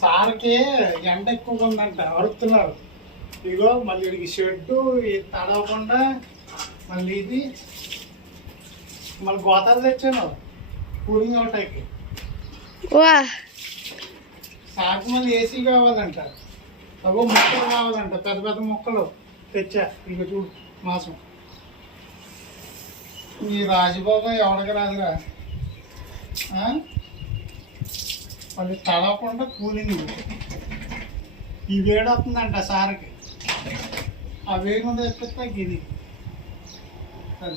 సార్కి ఎండ ఎక్కువగా ఉందంట, అరుస్తున్నారు. ఇదిగో మళ్ళీ ఇడికి షెడ్డు తడవకుండా, మళ్ళీ ఇది మళ్ళీ గోతాలు తెచ్చాను కూలింగ్ అవుతాయికి. సార్కి మళ్ళీ ఏసీ కావాలంట, అగో మొక్కలు కావాలంట, పెద్ద పెద్ద మొక్కలు తెచ్చా. ఇక చూడు మాసం. ఈ రాజబాబు ఎవరికి రాదురా, మళ్ళీ తడవకుండా కూలింగ్. ఈ వేడి వస్తుందంట సార్కి, ఆ వేడి మీద తెప్పిస్తా ఇది సరే.